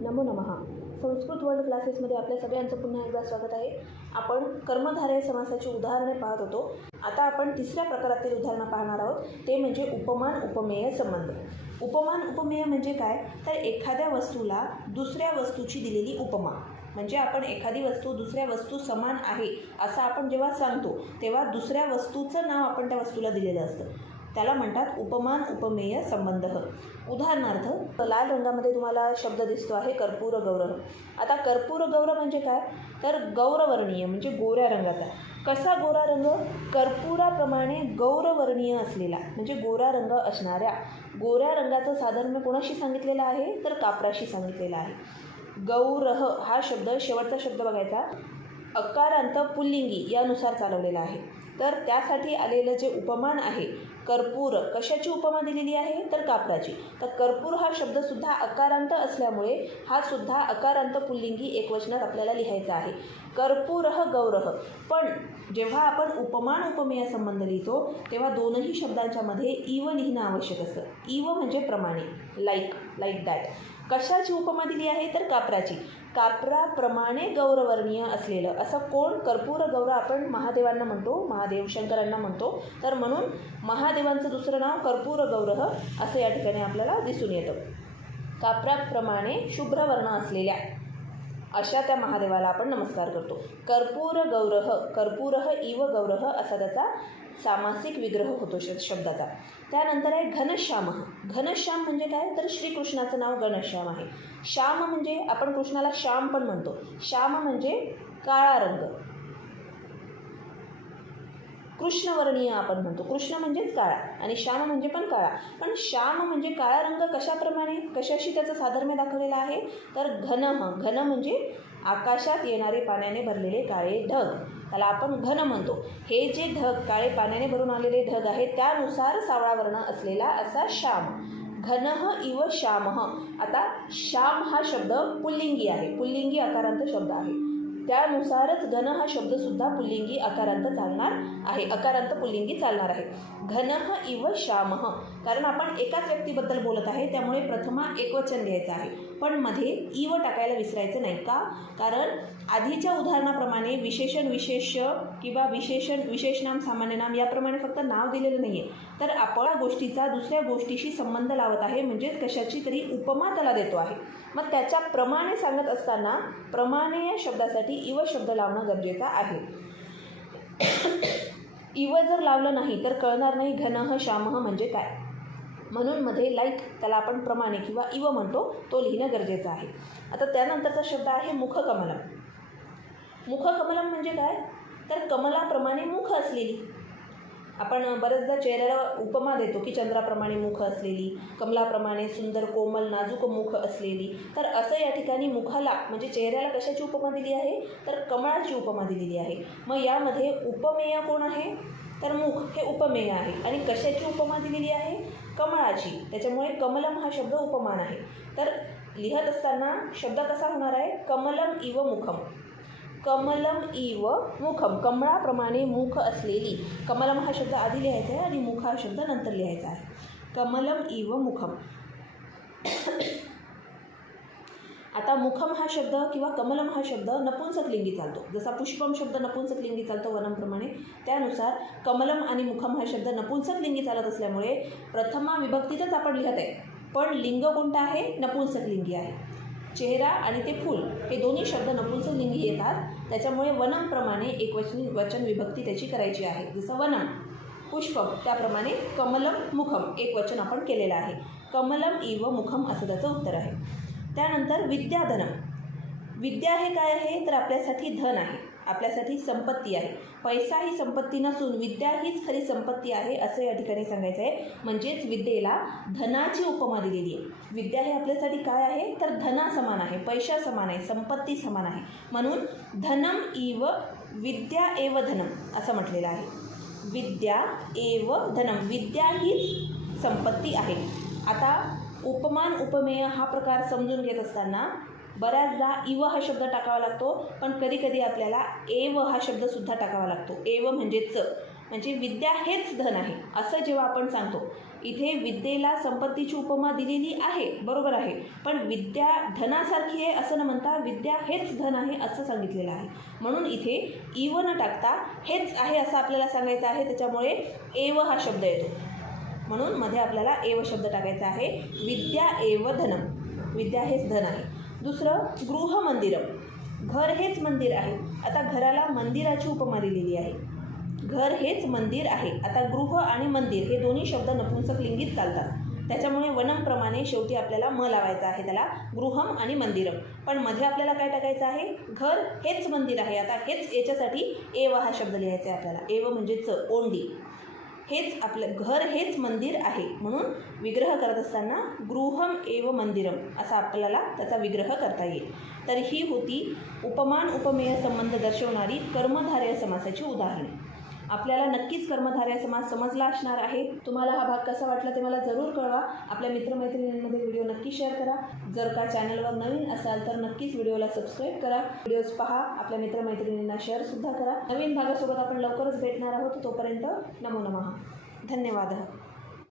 नमो नमः. संस्कृत वर्ल्ड क्लासेसमध्ये आपल्या सगळ्यांचं पुन्हा एकदा स्वागत आहे. आपण कर्मधारय समासाची उदाहरणे पाहत होतो. आता आपण तिसऱ्या प्रकारातील उदाहरणं पाहणार आहोत. ते म्हणजे उपमान उपमेय संबंध. उपमान उपमेय म्हणजे काय? तर एखाद्या वस्तूला दुसऱ्या वस्तूची दिलेली उपमा. म्हणजे आपण एखादी वस्तू दुसऱ्या वस्तू समान आहे असं आपण जेव्हा सांगतो तेव्हा दुसऱ्या वस्तूचं नाव आपण त्या वस्तूला दिलेलं असतं. त्याला म्हणतात उपमान उपमेय संबंध. उदाहरणार्थ लाल रंगामध्ये तुम्हाला शब्द दिसतो आहे कर्पूर गौरव. आता कर्पूर गौरव म्हणजे काय? तर गौरवर्णीय म्हणजे गोऱ्या रंगाचा. कसा गोरा रंग? कर्पुराप्रमाणे गौरवर्णीय असलेला म्हणजे गोरा रंग असणाऱ्या. गोऱ्या रंगाचं साधारण कोणाशी सांगितलेलं आहे? तर कापराशी सांगितलेलं आहे. गौरह हा शब्द शेवटचा शब्द बघायचा. अकारांत पुल्लिंगी यानुसार चालवलेला आहे. तर त्यासाठी आलेलं जे उपमान आहे कर्पूर. कशाची उपमा दिलेली आहे? तर कापराची तर कर्पूर हा शब्दसुद्धा अकारांत असल्यामुळे हा सुद्धा अकारांत पुल्लिंगी एकवचनात आपल्याला लिहायचा आहे. कर्पूरह गौरह पण जेव्हा आपण उपमान उपमेय संबंध लिहितो तेव्हा दोनही शब्दांच्या मध्ये इव लिहिणं आवश्यक असतं. इव म्हणजे प्रमाणे. लाईक लाईक दॅट कशाची उपमा दिली आहे? तर कापराची कापराप्रमाणे गौरवर्णीय असलेलं. असं कोण? कर्पूर गौर आपण महादेवांना म्हणतो महादेव शंकरांना म्हणतो. तर म्हणून महादेवांचं दुसरं नाव कर्पूर गौरह असं या ठिकाणी आपल्याला दिसून येतं. कापराप्रमाणे शुभ्रवर्ण असलेल्या अशा त्या महादेवाला आपण नमस्कार करतो. कर्पूर गौरह कर्पूरह इव गौरह असा त्याचा सामासिक विग्रह होतो श शब्दाचा. त्यानंतर आहे घनश्याम. घनश्याम म्हणजे काय? तर श्रीकृष्णाचं नाव घनश्याम आहे. श्याम म्हणजे आपण कृष्णाला श्याम पण म्हणतो. श्याम म्हणजे काळा रंग. कृष्णवर्णीय आपण म्हणतो. कृष्ण म्हणजेच काळा आणि श्याम म्हणजे पण काळा. पण श्याम म्हणजे काळा रंग कशाप्रमाणे? कशाशी त्याचं साधर्म्य दाखवलेलं आहे? तर घन घन म्हणजे आकाशात येणारे पाण्याने भरलेले काळे ढग. त्याला आपण घन म्हणतो. हे जे ढग काळे पाण्याने भरून आलेले ढग आहेत त्यानुसार सावळा वर्ण असलेला असा श्याम. घनः इव श्यामः. आता श्याम हा शब्द पुल्लिंगी आहे. पुल्लिंगी आकारांत शब्द आहे. त्यानुसारच घन हा शब्दसुद्धा पुल्लिंगी अकारांत चालणार आहे. अकारांत पुल्लिंगी चालणार आहे. घन इव श्याम कारण आपण एकाच व्यक्तीबद्दल बोलत आहे त्यामुळे प्रथमा एकवचन लिहायचं आहे. पण मध्ये इव टाकायला विसरायचं नाही का? कारण आधीच्या उदाहरणाप्रमाणे विशेषण विशेष किंवा विशेषण विशेषनाम सामान्य नाम याप्रमाणे फक्त नाव दिलेलं नाही आहे तर आपण गोष्टीचा दुसऱ्या गोष्टीशी संबंध लावत आहे म्हणजेच कशाची तरी उपमा त्याला देतो आहे. मग त्याच्या प्रमाणे सांगत असताना प्रमाणे या शब्दासाठी इव शब्द लावणं गरजेचं आहे. इव जर लावलं नाही तर कळणार नाही घनह श्यामह म्हणजे काय. म्हणून मध्ये लाईक त्याला आपण प्रमाणे किंवा इव म्हणतो तो लिहिणं गरजेचं आहे. आता त्यानंतरचा शब्द आहे मुखकमलम. मुखकमलम म्हणजे काय? तर कमलाप्रमाणे मुख असलेली. आपण बरेचदा चेहऱ्याला उपमा देतो की चंद्राप्रमाणे मुख असलेली कमलाप्रमाणे सुंदर कोमल नाजूक मुख असलेली. तर असं या ठिकाणी मुखाला म्हणजे चेहऱ्याला कशाची उपमा दिली आहे? तर कमळाची उपमा दिलेली आहे. मग यामध्ये उपमेय कोण आहे? तर मुख हे उपमेय आहे. आणि कशाची उपमा दिलेली आहे? कमळाची. त्याच्यामुळे कमलम हा शब्द उपमान आहे. तर लिहत असताना शब्द कसा होणार आहे? कमलम इव मुखम. कमलम इव मुखम. कमळाप्रमाणे मुख असलेली. कमलम हा शब्द आधी लिहायचा आहे आणि मुख हा शब्द नंतर लिहायचा आहे. कमलम इव मुखम. आता मुखम हा शब्द किंवा कमलम हा शब्द नपुंसकलिंगी चालतो. जसा पुष्पम शब्द नपुंसकलिंगी चालतो वनमप्रमाणे त्यानुसार कमलम आणि मुखम हा शब्द नपुंसकलिंगी चालत असल्यामुळे प्रथमा विभक्तीतच आपण लिहत आहे. पण लिंग कोणतं आहे? नपुंसकलिंगी आहे. चेहरा आणि ते फूल हे दोन्ही शब्द नपुंसकलिंगी येतात. त्याच्यामुळे वनमप्रमाणे एकवचनी वचन विभक्ती त्याची करायची आहे. जसं वनम पुष्पम त्याप्रमाणे कमलम मुखम एक वचन आपण केलेलं आहे. कमलम इव मुखम असं त्याचं उत्तर आहे. त्यानंतर विद्याधनम. विद्या हे काय आहे? तर आपल्यासाठी धन आहे. आपल्यासाठी संपत्ती आहे. पैसा ही संपत्ती नसून विद्या हीच खरी संपत्ती आहे असं या ठिकाणी सांगायचं आहे. म्हणजेच विद्येला धनाची उपमा दिलेली आहे. विद्या हे आपल्यासाठी काय आहे? तर धना समान आहे पैशा समान आहे संपत्ती समान आहे. म्हणून धनम इव विद्या एव धनम असं म्हटलेलं आहे. विद्या एव धनम विद्या हीच संपत्ती आहे. आता उपमान उपमेय हा प्रकार समजून घेत असताना बऱ्याचदा इव हा शब्द टाकावा लागतो पण कधी कधी आपल्याला एव हा शब्दसुद्धा टाकावा लागतो. एव म्हणजे च. म्हणजे विद्या हेच धन आहे असं जेव्हा आपण सांगतो. इथे विद्येला संपत्तीची उपमा दिलेली आहे बरोबर आहे. पण विद्या धनासारखी आहे असं न म्हणता विद्या हेच धन आहे असं सांगितलेलं आहे. म्हणून इथे इव न टाकता हेच आहे असं आपल्याला सांगायचं आहे त्याच्यामुळे एव हा शब्द येतो. म्हणून मध्ये आपल्याला एव शब्द टाकायचा आहे विद्या एव धनम. विद्या हेच धन आहे. दुसरं गृहमंदिरम घर हेच मंदिर आहे. आता घराला मंदिराची उपमा दिलेली आहे. घर हेच मंदिर आहे. आता गृह आणि मंदिर हे दोन्ही शब्द नपुंसक लिंगीत चालतात. त्याच्यामुळे वनमप्रमाणे शेवटी आपल्याला म लावायचा आहे. त्याला गृहम आणि मंदिरम. पण मध्ये आपल्याला काय टाकायचं आहे? घर हेच मंदिर आहे. आता हेच याच्यासाठी एव हा शब्द लिहायचा आहे आपल्याला. एव म्हणजे च ओंडी. हेच आपलं घर हेच मंदिर आहे. म्हणून विग्रह करत असताना गृहम एव मंदिरम असा आपल्याला त्याचा विग्रह करता येईल. तर ही होती उपमान उपमेय संबंध दर्शवणारी कर्मधारय समासाची उदाहरणे. आपल्याला नक्कीच कर्मधारय समाज समजला असणार आहे. तुम्हाला हा भाग कसा वाटला ते मला जरूर कळवा. आपल्या मित्रमैत्रिणींमध्ये व्हिडिओ नक्की शेअर करा. जर का चॅनलवर नवीन असाल तर नक्कीच व्हिडिओला सबस्क्राईब करा. व्हिडिओज पहा आपल्या मित्रमैत्रिणींना शेअरसुद्धा करा. नवीन भागासोबत आपण लवकरच भेटणार आहोत. तोपर्यंत नमो नमः. धन्यवाद.